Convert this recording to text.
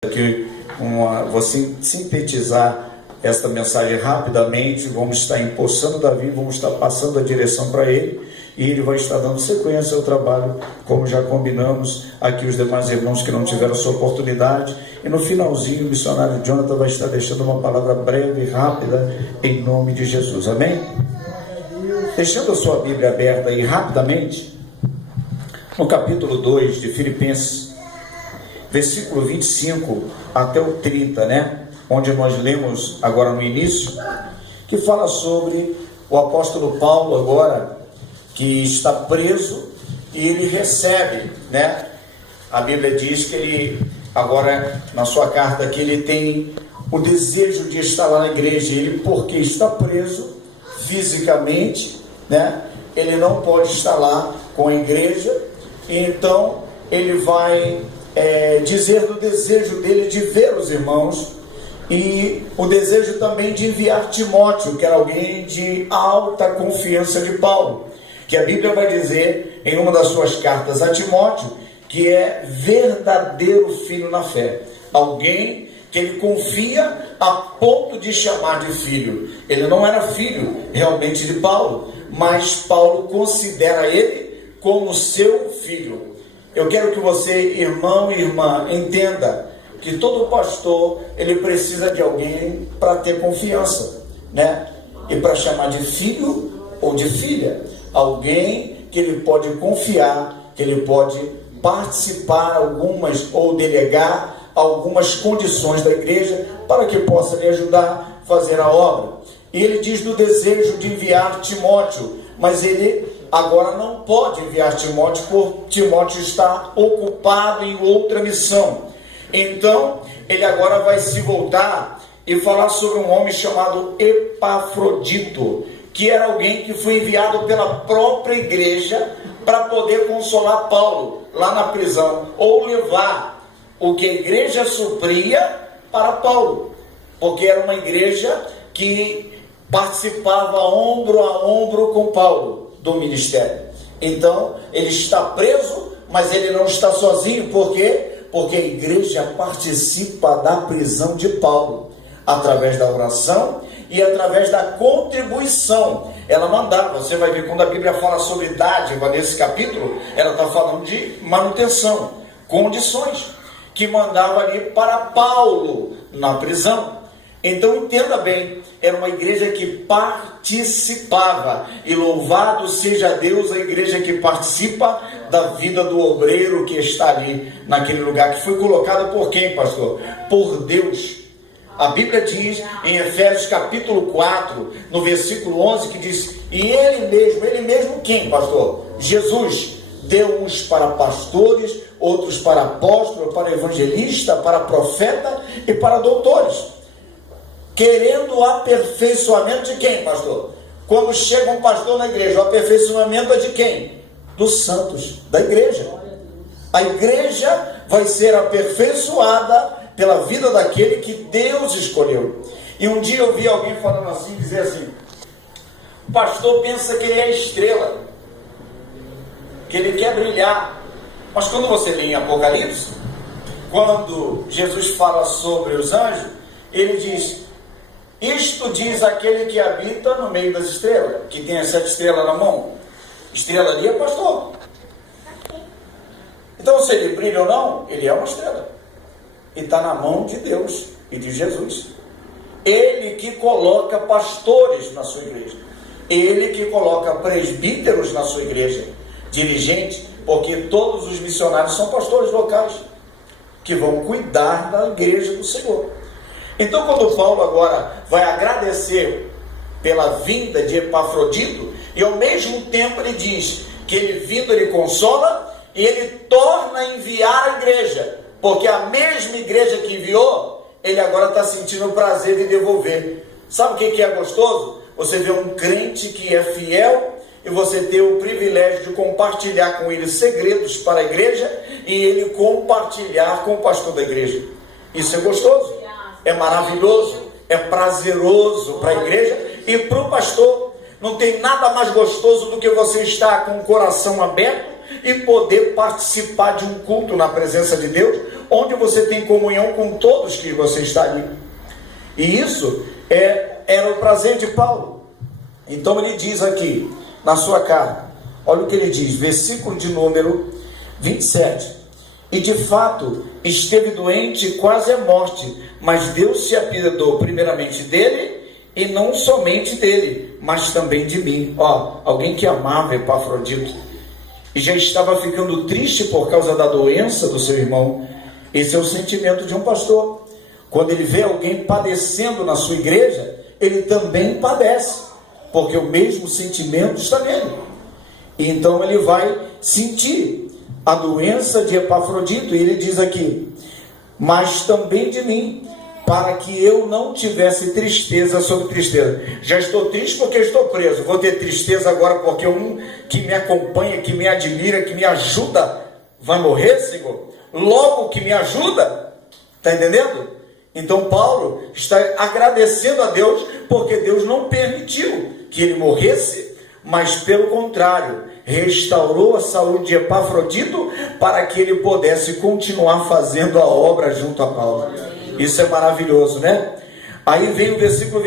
Vou sintetizar esta mensagem rapidamente. Vamos estar empossando Davi, vamos estar passando a direção para ele, e ele vai estar dando sequência ao trabalho, como já combinamos aqui os demais irmãos que não tiveram essa oportunidade. E no finalzinho o missionário Jonathan vai estar deixando uma palavra breve e rápida em nome de Jesus, amém? Deixando a sua Bíblia aberta aí rapidamente, no capítulo 2 de Filipenses, versículo 25 até o 30, onde nós lemos agora no início, que fala sobre o apóstolo Paulo agora, que está preso, e ele recebe, a Bíblia diz que ele, agora na sua carta aqui, ele tem o desejo de estar lá na igreja. Ele, porque está preso fisicamente, ele não pode estar lá com a igreja, e então ele vai dizer do desejo dele de ver os irmãos, e o desejo também de enviar Timóteo, que era alguém de alta confiança de Paulo, que a Bíblia vai dizer em uma das suas cartas a Timóteo, que é verdadeiro filho na fé, alguém que ele confia a ponto de chamar de filho. Ele não era filho realmente de Paulo, mas Paulo considera ele como seu filho. Eu quero que você, irmão e irmã, entenda que todo pastor, ele precisa de alguém para ter confiança, e para chamar de filho ou de filha, alguém que ele pode confiar, que ele pode participar algumas ou delegar algumas condições da igreja para que possa lhe ajudar a fazer a obra. E ele diz do desejo de enviar Timóteo, mas ele agora não pode enviar Timóteo, porque Timóteo está ocupado em outra missão. Então, ele agora vai se voltar e falar sobre um homem chamado Epafrodito, que era alguém que foi enviado pela própria igreja para poder consolar Paulo lá na prisão, ou levar o que a igreja supria para Paulo, porque era uma igreja que participava ombro a ombro com Paulo do ministério. Então ele está preso, mas ele não está sozinho. Por quê? Porque a igreja participa da prisão de Paulo, através da oração e através da contribuição. Ela mandava, você vai ver quando a Bíblia fala sobre dádiva nesse capítulo, ela está falando de manutenção, condições, que mandava ali para Paulo na prisão. Então entenda bem, era uma igreja que participava, e louvado seja Deus, a igreja que participa da vida do obreiro que está ali naquele lugar, que foi colocado por quem, pastor? Por Deus. A Bíblia diz em Efésios capítulo 4, no versículo 11, que diz: e ele mesmo quem, pastor? Jesus deu uns para pastores, outros para apóstolos, para evangelista, para profeta e para doutores, querendo o aperfeiçoamento de quem, pastor? Quando chega um pastor na igreja, o aperfeiçoamento é de quem? Dos santos, da igreja. A igreja vai ser aperfeiçoada pela vida daquele que Deus escolheu. E um dia eu vi alguém falando assim, dizer assim: o pastor pensa que ele é estrela, que ele quer brilhar. Mas quando você lê em Apocalipse, quando Jesus fala sobre os anjos, ele diz: isto diz aquele que habita no meio das estrelas, que tem as 7 estrelas na mão. Estrela ali é pastor. Então, se ele brilha ou não, ele é uma estrela, e está na mão de Deus e de Jesus. Ele que coloca pastores na sua igreja, ele que coloca presbíteros na sua igreja, dirigentes, porque todos os missionários são pastores locais, que vão cuidar da igreja do Senhor. Então, quando Paulo agora vai agradecer pela vinda de Epafrodito, e ao mesmo tempo ele diz que ele vindo, ele consola, e ele torna a enviar a igreja, porque a mesma igreja que enviou, ele agora está sentindo o prazer de devolver. Sabe o que é gostoso? Você vê um crente que é fiel, e você ter o privilégio de compartilhar com ele segredos para a igreja, e ele compartilhar com o pastor da igreja. Isso é gostoso, é maravilhoso, é prazeroso para a igreja e para o pastor. Não tem nada mais gostoso do que você estar com o coração aberto e poder participar de um culto na presença de Deus, onde você tem comunhão com todos que você está ali. E isso era o prazer de Paulo. Então ele diz aqui, na sua carta, olha o que ele diz, versículo de número 27. E de fato, esteve doente quase à morte, mas Deus se apiedou primeiramente dele, e não somente dele, mas também de mim. Alguém que amava Epafrodito, e já estava ficando triste por causa da doença do seu irmão. Esse é o sentimento de um pastor. Quando ele vê alguém padecendo na sua igreja, ele também padece, porque o mesmo sentimento está nele. E então ele vai sentir a doença de Epafrodito, e ele diz aqui, mas também de mim, para que eu não tivesse tristeza sobre tristeza. Já estou triste porque estou preso, vou ter tristeza agora porque um que me acompanha, que me admira, que me ajuda, vai morrer, Senhor? Logo que me ajuda, está entendendo? Então Paulo está agradecendo a Deus, porque Deus não permitiu que ele morresse, mas pelo contrário, restaurou a saúde de Epafrodito, para que ele pudesse continuar fazendo a obra junto a Paulo. Isso é maravilhoso, né? Aí vem o versículo 20.